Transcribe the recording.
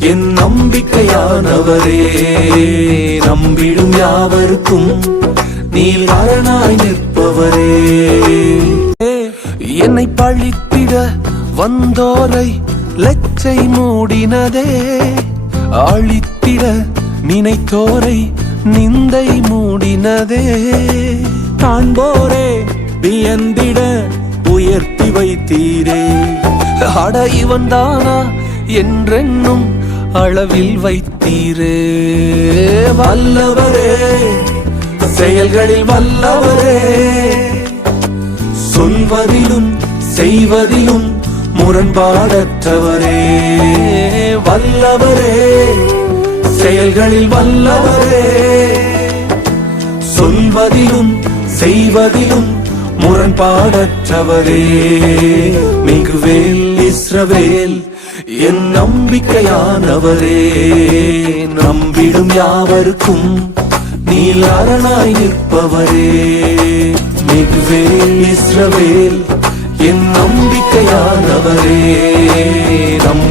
என் நம்பிக்கையானவரே நம்பிடும் யாவருக்கும் நீர் அரணாய் நிற்பவரே. என்னை பழித்திட வந்தோரை லச்சை மூடினதே அழித்திட நினைத்தோரை நிந்தை மூடினதே. காண்போரே வியந்திட உயர்த்தி வைத்தீரே. அட இவன் தானா என்றென்னும் அளவில் வைத்தீரே. வல்லவரே செயல்களில் வல்லவரே. சொல்வதிலும் செய்வதிலும் முரண்பாடற்றவரே. வல்லவரே செயல்களில் வல்லவரே. சொல்வதிலும் செய்வதிலும் முரண்பாடற்றவரே. மிகுவேல் இஸ்ரவேல் என் நம்பிக்கையானவரே நம்பிடும் யாவருக்கும் நீ அரணாய் நிற்பவரே. மிகுவேல் இஸ்ரவேல் என் நம்பிக்கையானவரே நம்பிடும்